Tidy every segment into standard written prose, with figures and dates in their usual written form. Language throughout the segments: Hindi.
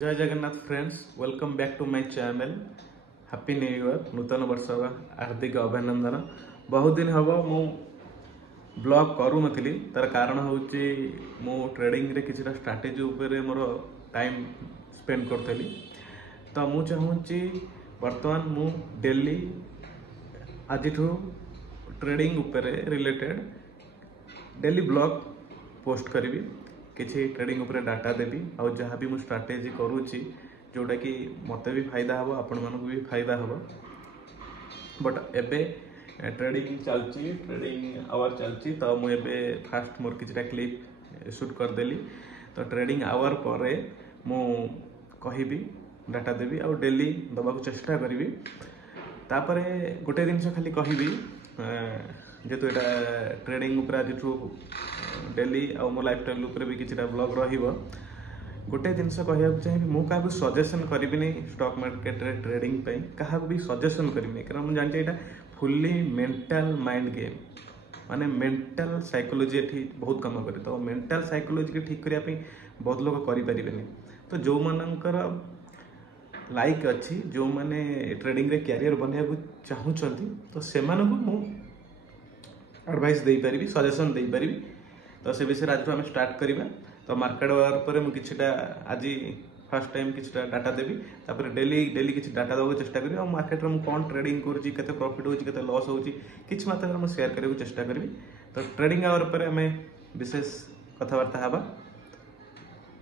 जय Jagannath friends, welcome back to my channel. Happy new year, नूतन वर्ष हार्दिक अभिनंदन। बहुत दिन हम मु ब्लॉग करू नथिली, तार कारण होची मु ट्रेडिंग रे किछटा स्ट्रैटेजी ऊपर मोर टाइम स्पेंड करथली। तो मु चाहूची वर्तमान मु डेली आज ट्रेडिंग ऊपर रिलेटेड डेली ब्लॉग पोस्ट करी, किसी ट्रेडिंग ऊपर डाटा देवी और जहाँ भी मुझे स्ट्रैटेजी करुच्ची जोटा कि मत भी फायदा हम आपण मानक भी फायदा हम। बट एबे ट्रेडिंग चलती, ट्रेडिंग आवर चलती, तो मुझे फास्ट मोर किसी क्लिप शूट करदेली। तो ट्रेडिंग आवर पर मु कहबी डाटा देवी और डेली दबाक चेष्टा करी। तापर गोटे जिनस खाली कहबी जेहेतु यहाँ ट्रेडिंग उपर आज डेली और मो लाइफस्टाइल उपर भी किसी ब्लॉग रहिबो। गोटे जिनस कहना चाहिए, मु क्या सजेसन करी स्टॉक मार्केट रे ट्रेडिंग पे क्या भी सजेसन करी, कारण मुझे जानते यहाँ फुल्ली मेंटल माइंड गेम, माने मेंटल साइकोलॉजी ये बहुत कम करे। तो मेंटल साइकोलॉजी के ठीक करने बहुत लोग करें। तो जो मानकर लाइक अच्छी, जो माने ट्रेडिंग रे कैरियर बनवाक चाहूँगी, तो से एडवाइस दे पारि, सजेसन दे पारि। तो से विषय आज आम स्टार्ट करवा। तो मार्केट वार पर मुझे आज फर्स्ट टाइम किसी डाटा देवी, तापर डेली डेली किसी डाटा देवाक चेष्टा करी। और मार्केट में कौन ट्रेडिंग करुँची, केते प्रॉफिट होची, केते लॉस होची, किछि मात्रा में शेयर करने को चेष्टा करी। तो ट्रेडिंग आवर पर आम विशेष कथबार्ता हवा,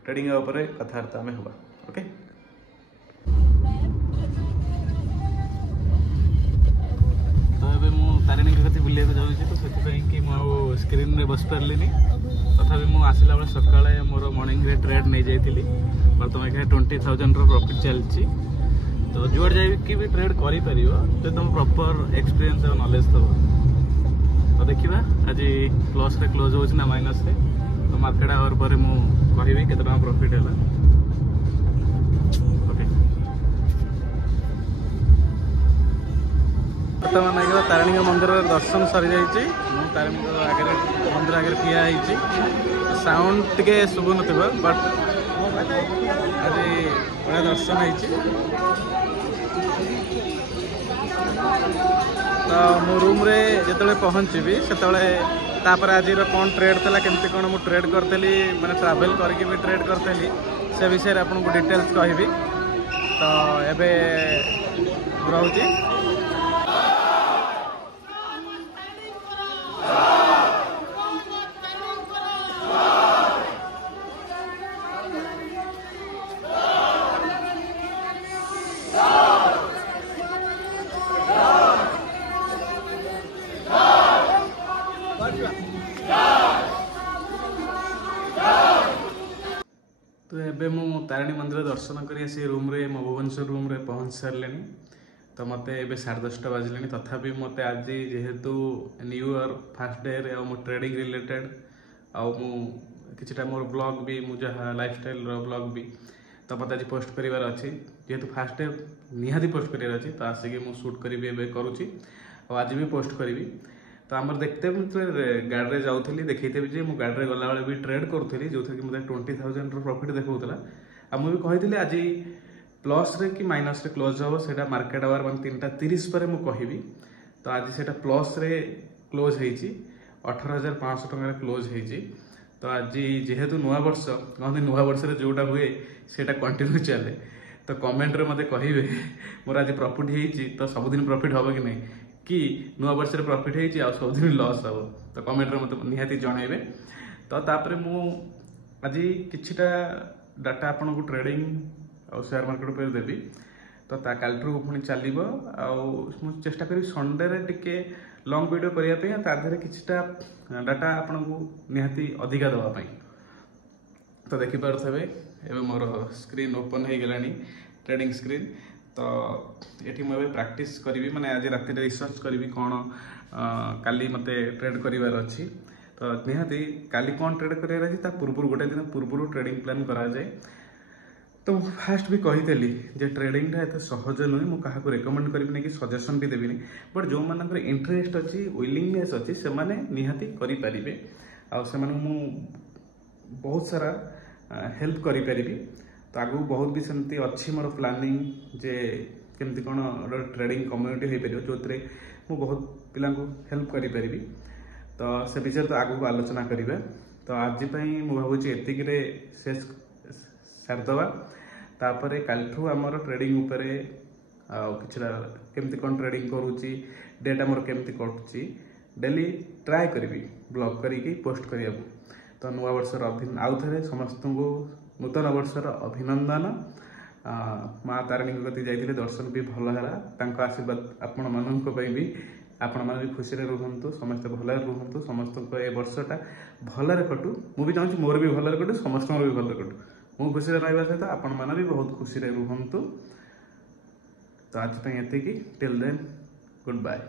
ट्रेडिंग आवर पर कथबार्ता आम हवा। ओके, तारिणी कथी बुलिया जाऊँ, तो से स्क्रीन में बस पार्ली। तथा मुझे आसला बेले सकाଳେ मोर मॉर्निंग रे ट्रेड नहीं जाइली। बर्तमान क्या 20,000 प्रॉफिट चलती। तो जुआड़ जाइए भी ट्रेड कर जो तुम प्रॉपर एक्सपीरियंस और नॉलेज थो। तो देखा आज प्लस रे क्लोज हो माइनस रे। तो मार्केट आवर पर मुझे कहबी केते टका प्रॉफिट है। बर्तमान आगे तारिणी मंदिर दर्शन सरी जाइए। तारिणी आगे मंदिर आगे ठिया होती, साउंड टे शुभ न, बट आज बड़ा दर्शन होती। तो मो रूम रे जिते पहुँची से आज कौन ट्रेड था, केमती कौन मुझे ट्रेड करी, मैंने ट्रावेल करके भी ट्रेड करी, से विषय में आपको डिटेल्स कहबी। तो एबे रोची तो एबे मु तारिणी मंदिर दर्शन कर रूम रे मो भुवनेश्वर रूम रे पहुँच सारे। तो मत ए 10:30 बाजिले। तथापि मत आज जेहेतु न्यू ईयर फास्ट डे रे मो ट्रेडिंग रिलेटेड किछटा मोर ब्लॉग भी मुझे लाइफस्टाइल ब्लॉग भी, तो मत आज पोस्ट करार अच्छी। जेहेतु फास्ट डे निहाती पोस्ट करार अच्छी, तो आसिक मुझे शूट करी करुँची और आज भी पोस्ट करी। तो आमर देखते गाड़ी जाऊँगी, देखते भी मुझे गाड़ी गला भी ट्रेड करूँ, जो कि मतलब 20,000 प्रॉफिट देखा। आ मुझे कही आज प्लस रे कि माइनस रे क्लोज हम, से मार्केट आवर मान 3:30 पर मुझे कहबी। तो आज से प्लस रे क्लोज होती 18,500 टकर क्लोज होती। तो आज जेहेतु नुआ वर्ष कहते नुआ वर्ष जोटा हुए सेटा कंटिन्यू चले। तो कमेंट रे मते कहिबे मोर आज प्रॉफिट होती, तो सबुदिन प्रॉफिट हम कि नहीं, कि नुआ वर्ष प्रॉफिट होती आ सबुदिन लॉस हम। तो कमेंट रे मते निहाती जनइबे। तो तापर मु आज किछिटा डाटा आपन को ट्रेडिंग और शेयर मार्केट पर देवी। तो कालू पुणी चलो आ चेष्टा करी संडे रे टिके लॉन्ग वीडियो करने, ताधे किछिटा डाटा आपन को निहाती अधिका देवाई। तो देखिपे एवं मोर स्क्रीन ओपन हो गलानी, ट्रेडिंग स्क्रीन। तो ये मुझे प्रैक्टिस करी, माने आज राति रिसर्च करी कौन काली मते ट्रेड करार अच्छी। तो निहाती काली कौन ट्रेड करार पूर्व गोटे दिन पूर्व ट्रेडिंग प्लान करा जाए। तो फास्ट भी कही जे ट्रेडिंगटा एत सहज नुहे, मुझे क्या रेकमेंड करी कि सजेसन भी देवी। बट जो मान इंटरेस्ट अच्छी, विलिंगनेस अच्छी, से निहाती करें। आ बहुत सारा हेल्प करी। तो आगू बहुत भी सेमती अच्छी मोर प्लानिंग जे केमती कौन ट्रेडिंग कम्युनिटी हो पार जो थे मुझे बहुत पिला हेल्प करी तो से विषय तो आगू आलोचना करेंगे। तो आज मुझे भावुँ एतिकरे शेष सारदवा तापर कालठू आमर ट्रेडिंग उपरे किछटा केमती कौन ट्रेडिंग करूची डेटा मोर केमती कटुची डेली ट्राए करी ब्लॉग करी पोस्ट करिया। तो नुआ वर्षर आउ थे समस्त को नूतन वर्षर अभिनंदन। माँ तारिणी गति जाइए दर्शन भी भल है आशीर्वाद आपण मान भी आपण मैंने भी खुशी रुहतु समस्त भल रुहतु समस्त ए वर्षटा भलरे कटू मुझे चाहूँगी मोर भी भलरे कटू समस्त भी भलरे कटू मु खुशी रहा सहित आपण मैंने भी बहुत खुशी रुहतु। तो आज ये टिल देन गुड बाय।